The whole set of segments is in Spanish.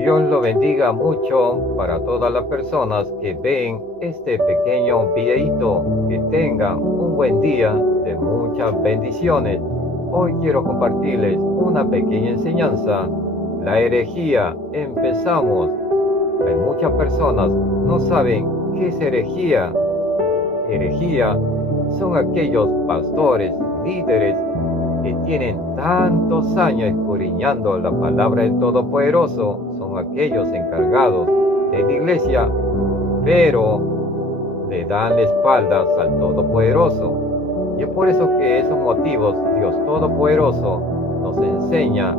Dios lo bendiga mucho para todas las personas que ven este pequeño videito. Que tengan un buen día de muchas bendiciones. Hoy quiero compartirles una pequeña enseñanza. La herejía. Empezamos. Hay muchas personas no saben qué es herejía. Herejía son aquellos pastores, líderes que tienen tantos años escudriñando la palabra del Todopoderoso. Son aquellos encargados de la iglesia, pero le dan la espalda al Todopoderoso. Y es por eso que esos motivos Dios Todopoderoso nos enseña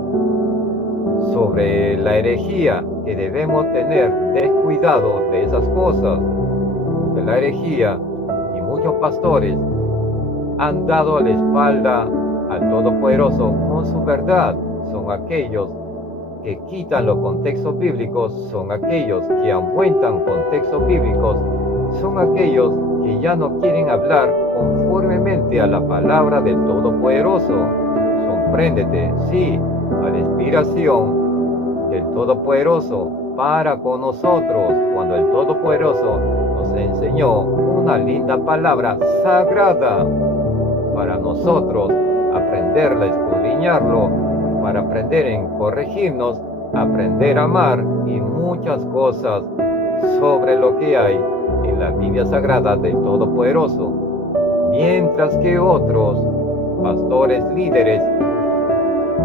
sobre la herejía, que debemos tener descuidado de esas cosas. De la herejía, y muchos pastores han dado la espalda al Todopoderoso con su verdad. Son aquellos que quitan los contextos bíblicos, son aquellos que aumentan contextos bíblicos, son aquellos que ya no quieren hablar conformemente a la palabra del Todopoderoso. Sorpréndete, sí, a la inspiración del Todopoderoso para con nosotros, cuando el Todopoderoso nos enseñó una linda palabra sagrada para nosotros aprenderla, escudriñarlo, para aprender en corregirnos, aprender a amar y muchas cosas sobre lo que hay en la Biblia Sagrada del Todopoderoso. Mientras que otros pastores, líderes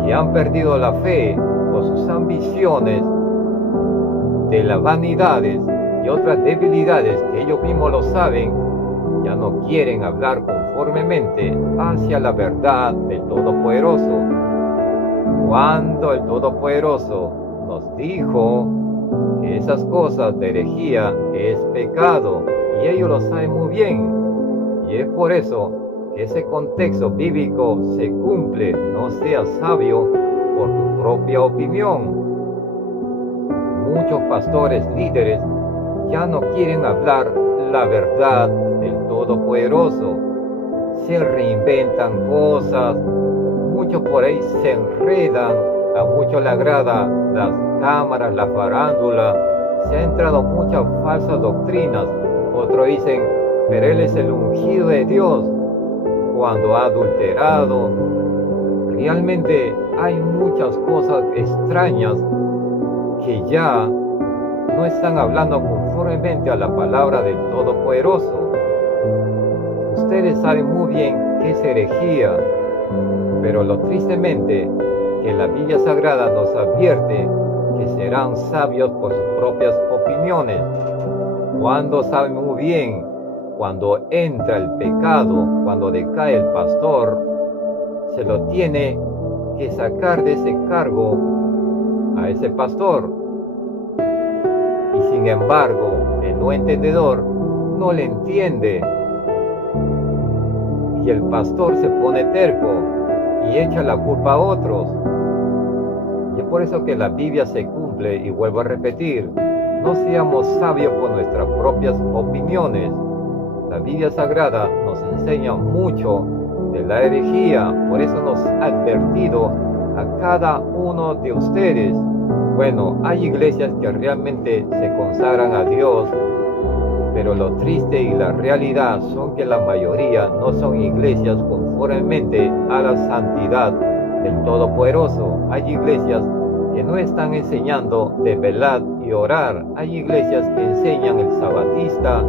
que han perdido la fe por sus ambiciones de las vanidades y otras debilidades que ellos mismos lo saben, ya no quieren hablar conformemente hacia la verdad del Todopoderoso. Cuando el Todopoderoso nos dijo que esas cosas de herejía es pecado, y ellos lo saben muy bien, y es por eso que ese contexto bíblico se cumple. No seas sabio por tu propia opinión. Muchos pastores, líderes, ya no quieren hablar la verdad del Todopoderoso. Se reinventan cosas, muchos por ahí se enredan, a muchos le agrada las cámaras, la farándula, se han entrado muchas falsas doctrinas. Otros dicen, pero él es el ungido de Dios, cuando ha adulterado. Realmente hay muchas cosas extrañas que ya no están hablando conformemente a la palabra del Todopoderoso. Ustedes saben muy bien qué es herejía, pero lo tristemente que la Biblia Sagrada nos advierte que serán sabios por sus propias opiniones. Cuando saben muy bien, cuando entra el pecado, cuando decae el pastor, se lo tiene que sacar de ese cargo a ese pastor. Y sin embargo, el no entendedor no le entiende. Y el pastor se pone terco y echa la culpa a otros. Y es por eso que la Biblia se cumple, y vuelvo a repetir, no seamos sabios por nuestras propias opiniones. La Biblia Sagrada nos enseña mucho de la herejía, por eso nos ha advertido a cada uno de ustedes. Bueno, hay iglesias que realmente se consagran a Dios, pero lo triste y la realidad son que la mayoría no son iglesias conformemente a la santidad del Todopoderoso. Hay iglesias que no están enseñando de velar y orar. Hay iglesias que enseñan el sabatista.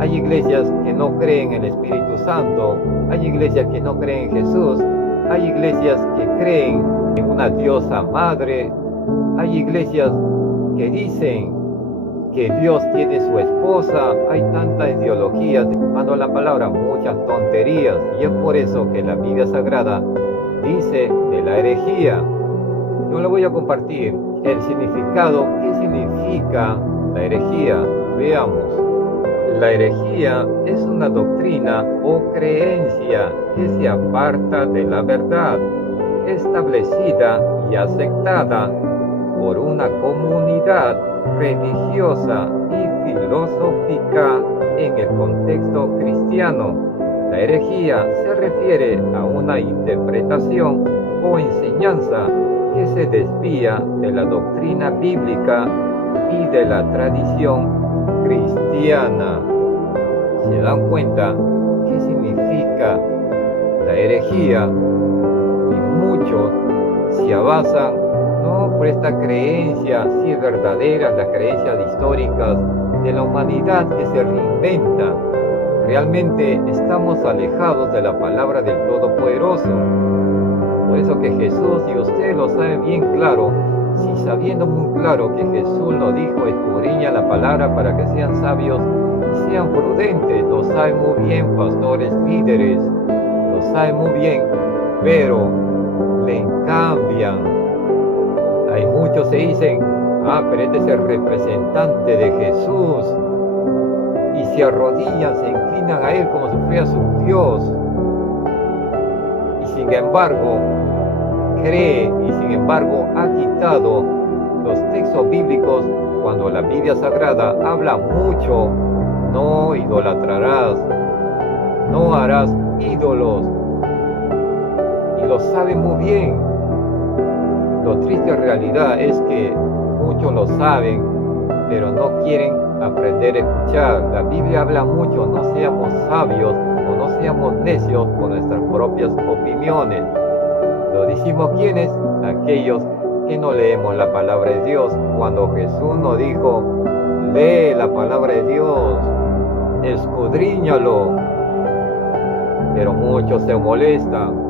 Hay iglesias que no creen en el Espíritu Santo. Hay iglesias que no creen en Jesús. Hay iglesias que creen en una diosa madre. Hay iglesias que dicen que Dios tiene su esposa. Hay tantas ideologías, cuando la palabra muchas tonterías, y es por eso que la Biblia Sagrada dice de la herejía. Yo le voy a compartir el significado. ¿Qué significa la herejía? Veamos. La herejía es una doctrina o creencia que se aparta de la verdad, establecida y aceptada por una comunidad religiosa y filosófica en el contexto cristiano. La herejía se refiere a una interpretación o enseñanza que se desvía de la doctrina bíblica y de la tradición cristiana. ¿Se dan cuenta qué significa la herejía? Y muchos se basan no por esta creencia, si es verdadera, las creencias históricas de la humanidad que se reinventa. Realmente estamos alejados de la palabra del Todopoderoso. Por eso que Jesús, y usted lo sabe bien claro, si sabiendo muy claro que Jesús lo dijo, escudriña la palabra para que sean sabios y sean prudentes, lo saben muy bien pastores, líderes, lo saben muy bien, pero le cambian. Hay muchos que dicen, pero este es el representante de Jesús, y se arrodillan, se inclinan a él como si fuera su Dios, y sin embargo cree, y sin embargo ha quitado los textos bíblicos cuando la Biblia Sagrada habla mucho: no idolatrarás, no harás ídolos, y lo sabe muy bien. Lo triste en realidad es que muchos lo saben, pero no quieren aprender a escuchar. La Biblia habla mucho: no seamos sabios o no seamos necios con nuestras propias opiniones. Lo decimos ¿quiénes? Aquellos que no leemos la palabra de Dios, cuando Jesús nos dijo: lee la palabra de Dios, escudriñalo. Pero muchos se molestan.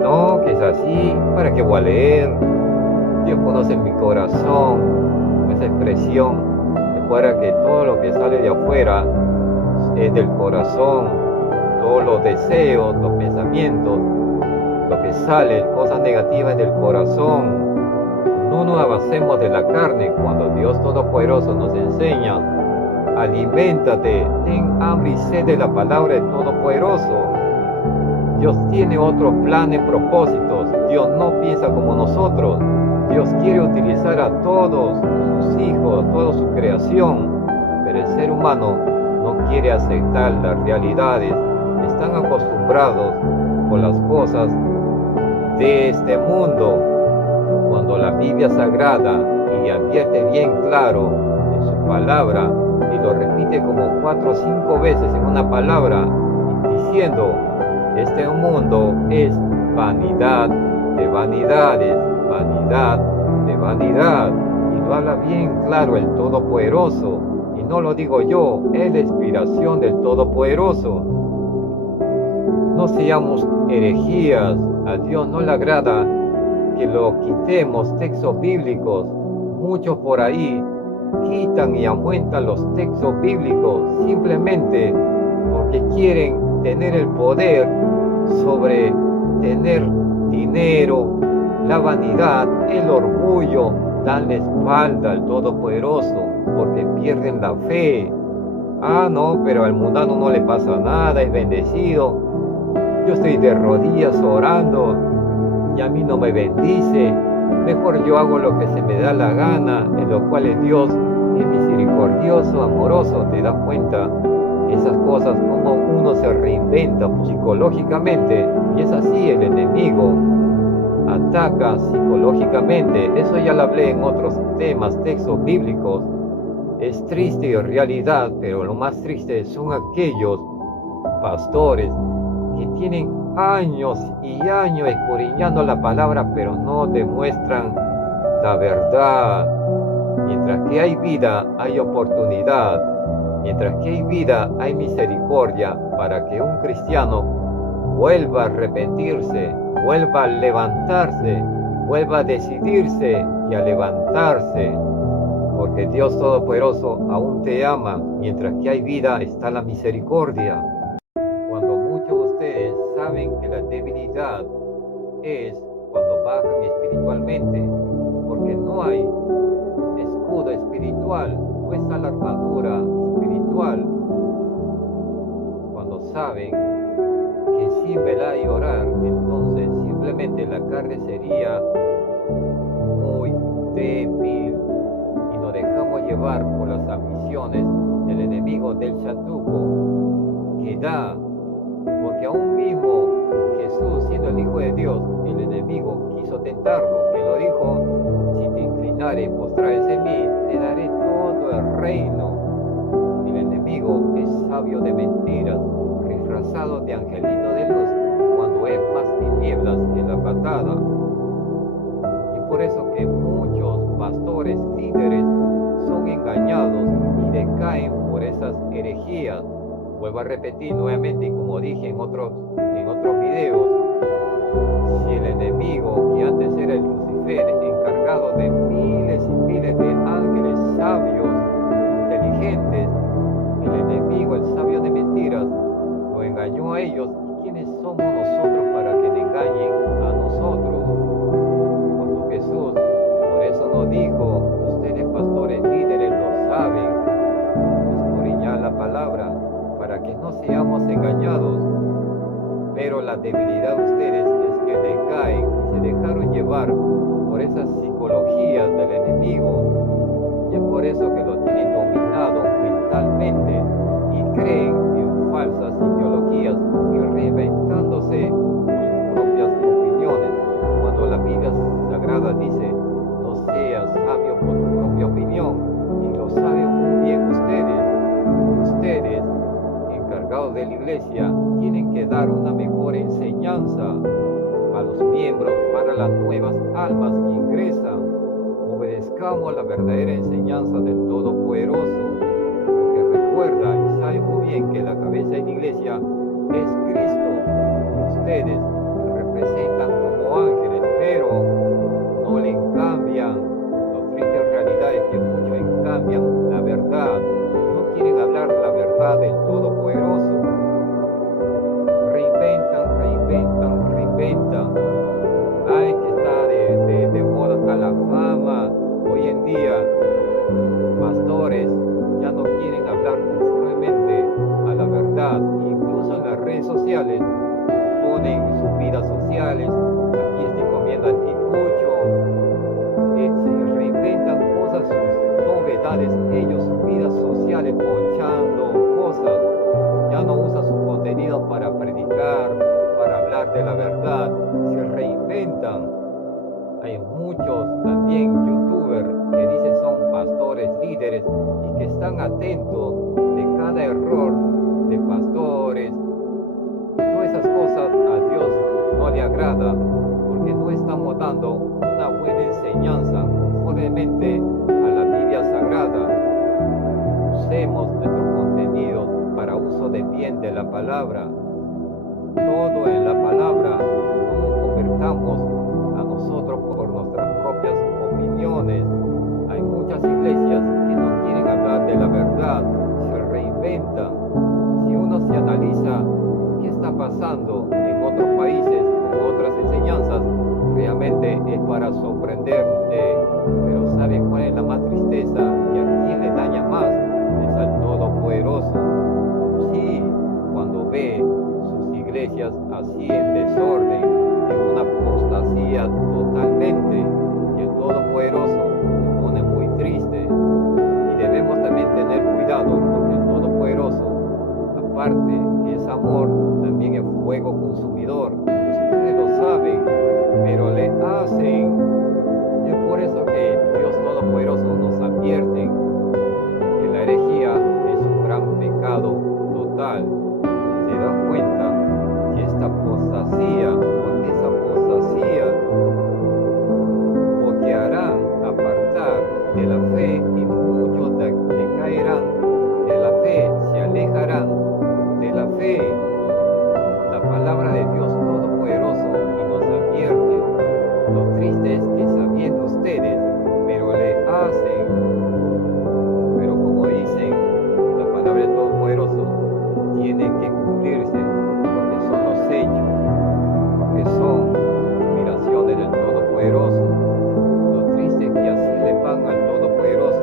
No, que es así, ¿para qué voy a leer? Dios conoce mi corazón. Esa expresión, recuerda que todo lo que sale de afuera es del corazón. Todos los deseos, los pensamientos, lo que sale, cosas negativas del corazón. No nos abasemos de la carne cuando Dios Todopoderoso nos enseña: aliméntate, ten hambre y sed de la palabra del Todopoderoso. Dios tiene otros planes, propósitos. Dios no piensa como nosotros. Dios quiere utilizar a todos sus hijos, toda su creación, pero el ser humano no quiere aceptar las realidades. Están acostumbrados con las cosas de este mundo, cuando la Biblia Sagrada y advierte bien claro en su palabra, y lo repite como 4 o 5 veces en una palabra, diciendo: este mundo es vanidad de vanidades, vanidad de vanidad. Y lo habla bien claro el Todopoderoso, y no lo digo yo, es la inspiración del Todopoderoso. No seamos herejías. A Dios no le agrada que lo quitemos textos bíblicos. Muchos por ahí quitan y aumentan los textos bíblicos simplemente porque quieren tener el poder sobre tener dinero, la vanidad, el orgullo. Dan la espalda al Todopoderoso porque pierden la fe. No, pero al mundano no le pasa nada, es bendecido. Yo estoy de rodillas orando y a mí no me bendice. Mejor yo hago lo que se me da la gana, en lo cual Dios es misericordioso, amoroso. ¿Te das cuenta? Esas cosas, como uno se reinventa psicológicamente, y es así. El enemigo ataca psicológicamente. Eso ya lo hablé en otros temas, textos bíblicos. Es triste en realidad, pero lo más triste son aquellos pastores que tienen años y años escudriñando la palabra, pero no demuestran la verdad. Mientras que hay vida, hay oportunidad. Mientras que hay vida, hay misericordia para que un cristiano vuelva a arrepentirse, vuelva a levantarse, vuelva a decidirse y a levantarse. Porque Dios Todopoderoso aún te ama. Mientras que hay vida, está la misericordia. Cuando muchos de ustedes saben que la debilidad es cuando bajan espiritualmente, porque no hay escudo espiritual, no está la armadura espiritual. Cuando saben que sin velar y orar, entonces simplemente la carne sería muy débil y nos dejamos llevar por las ambiciones del enemigo del chatuco, que da Porque aún mismo Jesús, siendo el Hijo de Dios, el enemigo quiso tentarlo. Él lo dijo: si te inclinares y postrares en mí, te daré todo el reino. El enemigo es sabio de mentiras, disfrazado de angelito de luz, cuando es más tinieblas que la patada. Y por eso que muchos pastores, líderes, son engañados y decaen por esas herejías. Vuelvo a repetir nuevamente, y como dije en otros videos, si el enemigo, que antes era el Lucifer, encargado de miles y miles de ángeles sabios, inteligentes, el enemigo, el sabio de mentiras, lo engañó a ellos. ¿Y quiénes somos nosotros para que le engañen a nosotros? Cuando Jesús, por eso nos dijo, y ustedes pastores, líderes, lo saben, escudriñad la palabra, para que no seamos engañados. Pero la debilidad de ustedes es que decaen y se dejaron llevar por esas psicologías del enemigo, y es por eso que lo tienen dominado mentalmente y creen en falsas ideologías y reinventándose sus propias opiniones, cuando la Biblia Sagrada dice: no seas sabio por tu propia opinión. Y lo saben muy bien ustedes. Y ustedes, encargados de la iglesia, tienen que dar una mejor enseñanza a los miembros para las nuevas almas que ingresan. Obedezcamos la verdadera enseñanza del Todopoderoso, porque recuerda y sabe muy bien que la cabeza de la iglesia es Cristo, y ustedes le representan como ángeles, pero no le cambian. Las tristes realidades que muchos cambian la verdad, no quieren hablar la verdad del Todopoderoso. Reinventan. Ay, que está de moda, está la fama. Hoy en día, pastores ya no quieren hablar conformemente a la verdad. Incluso en las redes sociales ponen sus vidas sociales. Aquí estoy comiendo anticucho. Se reinventan cosas, sus novedades, ellos, sus vidas sociales, ponchando cosas. Ya no usan sus contenidos para predicar, para hablar de la verdad. Se reinventan. Hay muchos también youtubers que dicen son pastores, líderes, y que están atentos de cada error de pastores. Todas esas cosas a Dios no le agrada, porque no estamos dando una buena enseñanza conformemente a la Biblia Sagrada. Usemos nuestro contenido para uso de bien de la palabra. Todo en la palabra. No convertamos a nosotros por nuestras propias opiniones. Hay muchas iglesias que no quieren hablar de la verdad, se reinventan. Si uno se analiza qué está pasando en otros países con otras enseñanzas, realmente es para sorprenderte. Pero ¿sabe cuál es la más tristeza? Y a quién le daña más es al Todopoderoso. Sí, cuando ve sus iglesias así en desorden, en una apostasía totalmente, y el Todopoderoso se pone muy triste. Y debemos también tener cuidado, porque el Todopoderoso, aparte que es amor, también es fuego consumidor. Ustedes lo saben, pero le hacen. Y es por eso que Dios Todopoderoso nos advierte que la herejía es un gran pecado total. ¿Te das cuenta que esta apostasía, porque esa apostasía, porque harán apartar de la fe, y muchos decaerán de la fe, se alejarán de la fe? La palabra de Dios Todopoderoso y nos advierte. Lo triste es que sabiendo ustedes, pero le hacen. Pero como dicen, la palabra del Todopoderoso tiene que cumplirse, porque son los hechos, porque son inspiraciones del Todopoderoso. Lo triste es que así le van al Todopoderoso,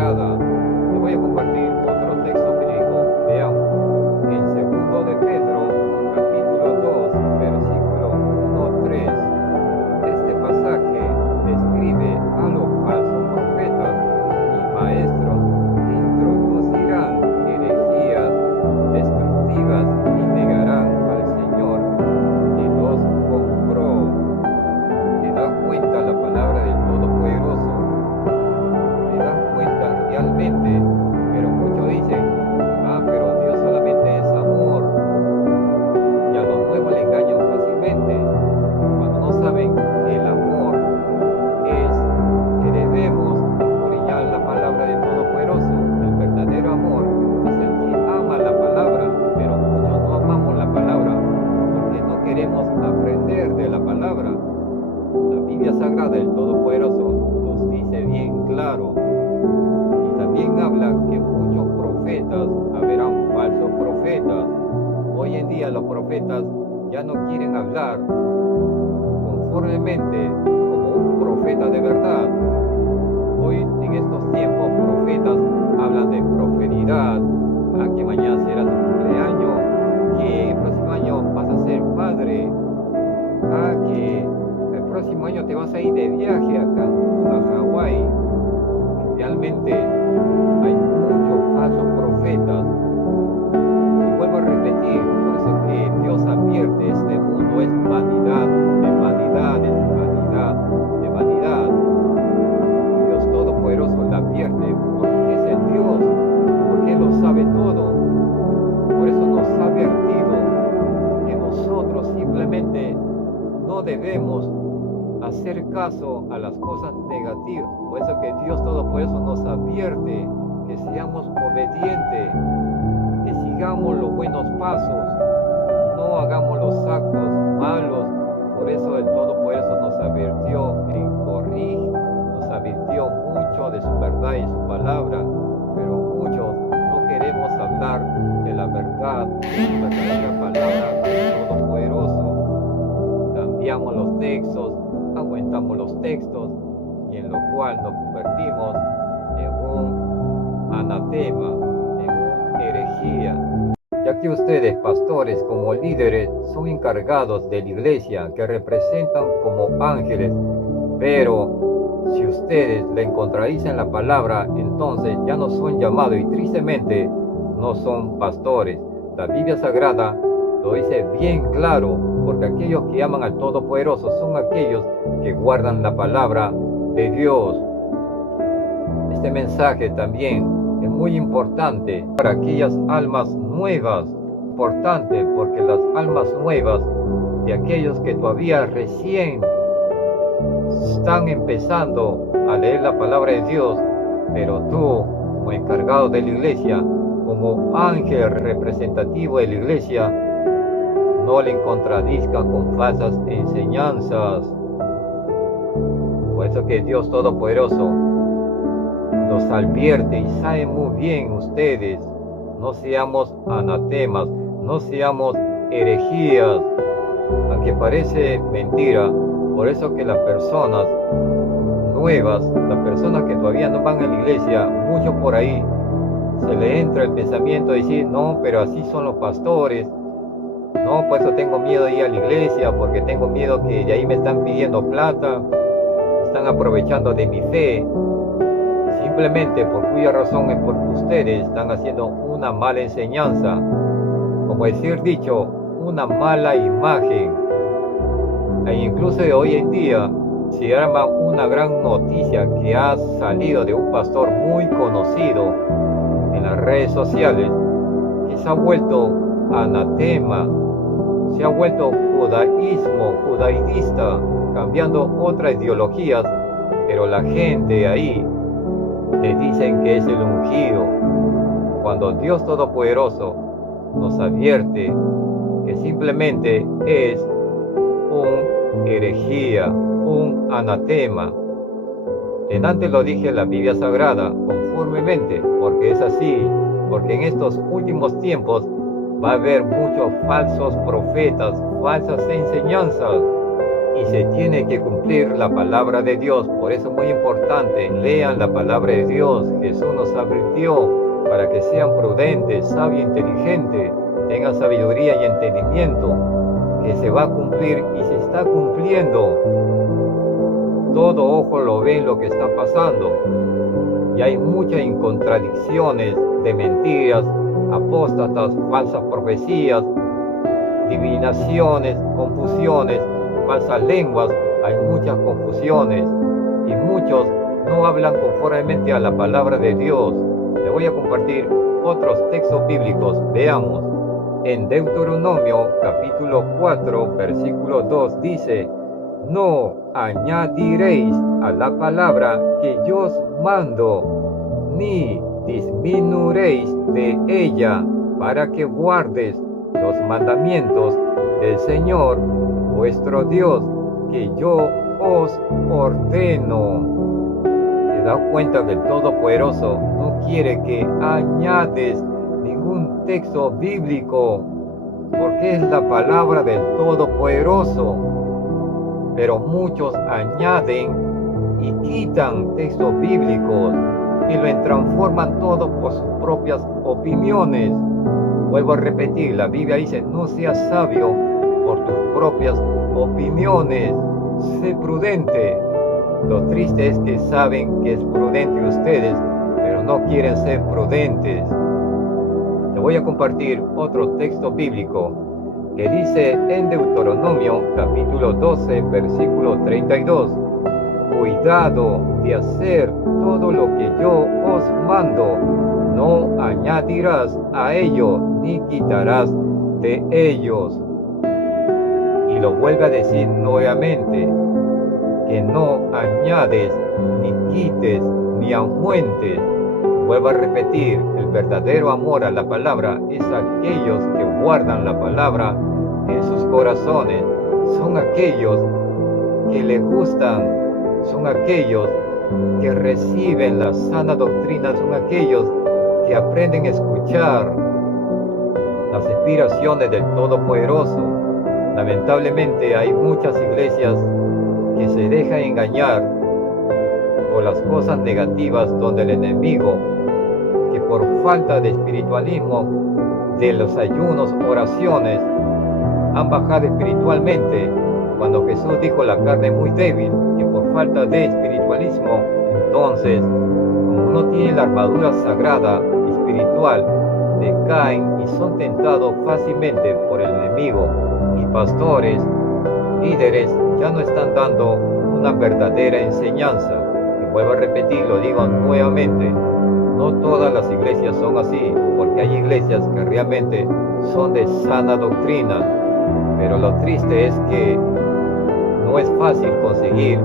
Sagrada, te voy a compartir otro texto bíblico. Veamos, en segundo de Pedro, capítulo 2, versículo 1-3. Este pasaje describe a los falsos profetas y maestros que introducirán herejías destructivas y negarán al Señor que los compró. ¿Te das cuenta la palabra del Todopoderoso? ¿Te das cuenta realmente? Pero muchos dicen, pero Dios solamente es amor. Y a los nuevos le engañan fácilmente cuando no saben que el amor es que debemos escudriñar la palabra del Todopoderoso. El verdadero amor es el que ama la palabra, pero muchos no amamos la palabra porque no queremos aprender de la palabra. La Biblia Sagrada del Todopoderoso nos dice bien claro, y también habla que muchos profetas habrán falsos profetas. Hoy en día los profetas ya no quieren hablar conformemente como un profeta de verdad. Hoy en estos tiempos profetas hablan de prosperidad, que mañana será tu cumpleaños, que el próximo año vas a ser padre, que el próximo año te vas a ir de viaje a Cancún, a Hawái. Realmente hay muchos falsos profetas. Y vuelvo a repetir, por eso que Dios advierte, este mundo es vanidad, de vanidades, vanidad, de vanidad. Dios Todopoderoso la advierte porque es el Dios, porque Él lo sabe todo. Por eso nos ha advertido que nosotros simplemente no debemos hacer caso a las cosas negativas. Por eso que Dios Todopoderoso nos advierte que seamos obedientes, que sigamos los buenos pasos, no hagamos los actos malos. Por eso el Todopoderoso nos advirtió nos advirtió mucho de su verdad y su palabra, pero muchos no queremos hablar de la verdad, de la verdadera palabra del Todopoderoso. Cambiamos los textos, aumentamos los textos, y en lo cual nos convertimos en un anatema, en una herejía. Ya que ustedes, pastores, como líderes, son encargados de la iglesia, que representan como ángeles, pero si ustedes le contradicen la palabra, entonces ya no son llamados y tristemente no son pastores. La Biblia Sagrada lo dice bien claro, porque aquellos que aman al Todopoderoso son aquellos que guardan la palabra de Dios. Este mensaje también es muy importante para aquellas almas nuevas, importante porque las almas nuevas de aquellos que todavía recién están empezando a leer la palabra de Dios, pero tú, como encargado de la iglesia, como ángel representativo de la iglesia, no le contradizcan con falsas enseñanzas. Por eso que Dios Todopoderoso nos advierte y sabe muy bien ustedes, no seamos anatemas, no seamos herejías, aunque parece mentira. Por eso que las personas nuevas, las personas que todavía no van a la iglesia, mucho por ahí se le entra el pensamiento de decir, no, pero así son los pastores, no, por eso tengo miedo de ir a la iglesia, porque tengo miedo que de ahí me están pidiendo plata, están aprovechando de mi fe. Simplemente por cuya razón es porque ustedes están haciendo una mala enseñanza, como decir dicho, una mala imagen. E incluso de hoy en día se arma una gran noticia que ha salido de un pastor muy conocido en las redes sociales, que se ha vuelto anatema, se ha vuelto judaísta, cambiando otras ideologías, pero la gente ahí le dicen que es el ungido, cuando Dios Todopoderoso nos advierte que simplemente es un herejía, un anatema. En antes lo dije en la Biblia Sagrada, conformemente, porque es así, porque en estos últimos tiempos va a haber muchos falsos profetas, falsas enseñanzas, y se tiene que cumplir la palabra de Dios. Por eso es muy importante, lean la palabra de Dios. Jesús nos advirtió para que sean prudentes, sabios, inteligentes, tengan sabiduría y entendimiento, que se va a cumplir y se está cumpliendo. Todo ojo lo ve en lo que está pasando. Y hay muchas contradicciones de mentiras, apóstatas, falsas profecías, divinaciones, confusiones, falsas lenguas. Hay muchas confusiones y muchos no hablan conformemente a la palabra de Dios. Le voy a compartir otros textos bíblicos. Veamos. En Deuteronomio capítulo 4 versículo 2 dice: no añadiréis a la palabra que yo os mando, ni disminuiréis de ella, para que guardes los mandamientos del Señor vuestro Dios, que yo os ordeno. ¿Te das cuenta que el Todopoderoso no quiere que añades ningún texto bíblico? Porque es la palabra del Todopoderoso. Pero muchos añaden y quitan textos bíblicos y lo transforman todo por sus propias opiniones. Vuelvo a repetir, la Biblia dice: no seas sabio por tus propias opiniones, sé prudente. Lo triste es que saben que es prudente ustedes, pero no quieren ser prudentes. Te voy a compartir otro texto bíblico que dice en Deuteronomio capítulo 12 versículo 32: cuidado de hacer todo lo que yo os mando, no añadirás a ello ni quitarás de ellos. Y lo vuelve a decir nuevamente, que no añades, ni quites, ni aumentes. Vuelvo a repetir, el verdadero amor a la palabra es aquellos que guardan la palabra en sus corazones. Son aquellos que les gustan, son aquellos que reciben la sana doctrina, son aquellos que aprenden a escuchar las inspiraciones del Todopoderoso. Lamentablemente hay muchas iglesias que se dejan engañar por las cosas negativas, donde el enemigo, que por falta de espiritualismo, de los ayunos, oraciones, han bajado espiritualmente. Cuando Jesús dijo: la carne es muy débil, que por falta de espiritualismo, entonces, como no tienen la armadura sagrada espiritual, decaen y son tentados fácilmente por el enemigo. Y pastores, líderes, ya no están dando una verdadera enseñanza. Y vuelvo a repetir, lo digo nuevamente, no todas las iglesias son así, porque hay iglesias que realmente son de sana doctrina. Pero lo triste es que no es fácil conseguir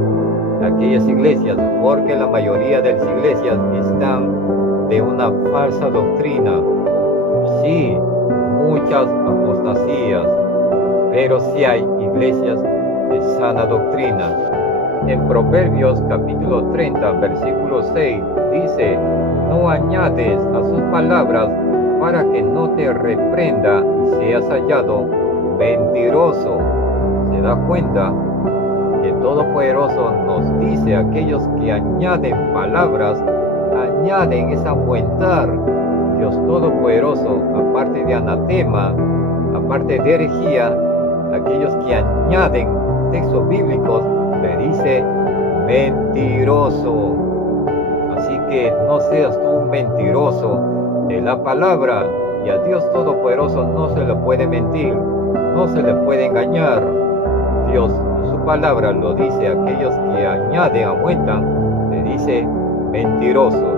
aquellas iglesias, porque la mayoría de las iglesias están de una falsa doctrina. Sí, muchas apostasías, pero sí hay iglesias de sana doctrina. En Proverbios capítulo 30 versículo 6 dice: no añades a sus palabras para que no te reprenda y seas hallado mentiroso. ¿Se da cuenta? Que el Todopoderoso nos dice: aquellos que añaden palabras, añaden, es aumentar. Dios Todopoderoso, aparte de anatema, aparte de herejía, aquellos que añaden textos bíblicos, le dice mentiroso. Así que no seas tú un mentiroso de la palabra, y a Dios Todopoderoso no se le puede mentir, no se le puede engañar. Dios en su palabra lo dice: aquellos que añaden, aumentan, le dice mentirosos.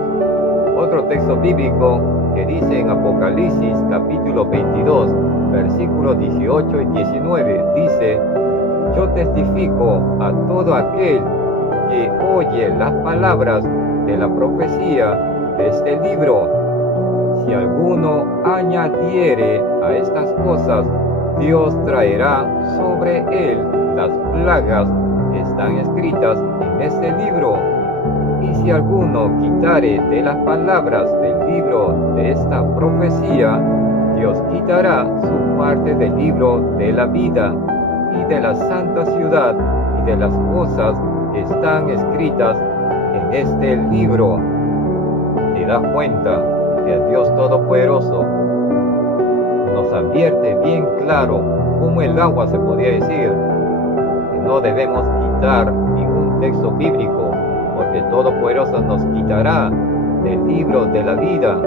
Otro texto bíblico que dice en Apocalipsis capítulo 22 versículos 18 y 19 dice: yo testifico a todo aquel que oye las palabras de la profecía de este libro. Si alguno añadiere a estas cosas, Dios traerá sobre él las plagas que están escritas en este libro. Y si alguno quitare de las palabras del libro de esta profecía, Dios quitará su parte del libro de la vida y de la santa ciudad y de las cosas que están escritas en este libro. ¿Te das cuenta que el Dios Todopoderoso nos advierte bien claro, como el agua se podría decir, que no debemos quitar ningún texto bíblico, porque el Todopoderoso nos quitará del libro de la vida?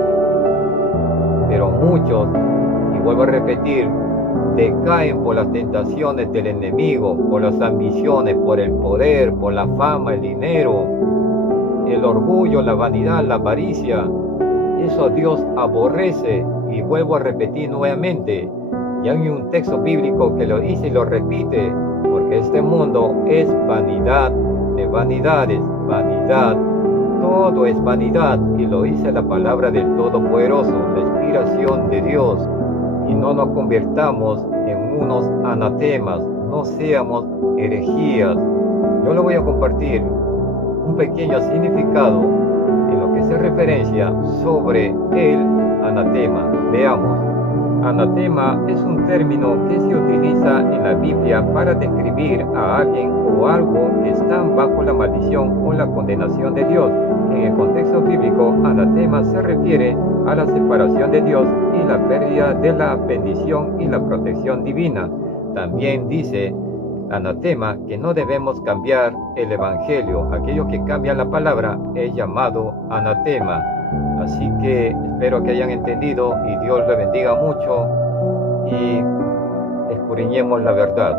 Pero muchos, y vuelvo a repetir, decaen por las tentaciones del enemigo, por las ambiciones, por el poder, por la fama, el dinero, el orgullo, la vanidad, la avaricia. Eso Dios aborrece, y vuelvo a repetir nuevamente. Y hay un texto bíblico que lo dice y lo repite, porque este mundo es vanidad de vanidades, vanidad. Todo es vanidad, y lo dice la palabra del Todopoderoso, la inspiración de Dios. Y no nos convirtamos en unos anatemas, no seamos herejías. Yo le voy a compartir un pequeño significado en lo que hace referencia sobre el anatema. Veamos. Anatema es un término que se utiliza en la Biblia para describir a alguien o algo que están bajo la maldición o la condenación de Dios. En el contexto bíblico, anatema se refiere a la separación de Dios y la pérdida de la bendición y la protección divina. También dice anatema que no debemos cambiar el evangelio. Aquello que cambia la palabra es llamado anatema. Así que espero que hayan entendido, y Dios les bendiga mucho, y escudriñemos la verdad.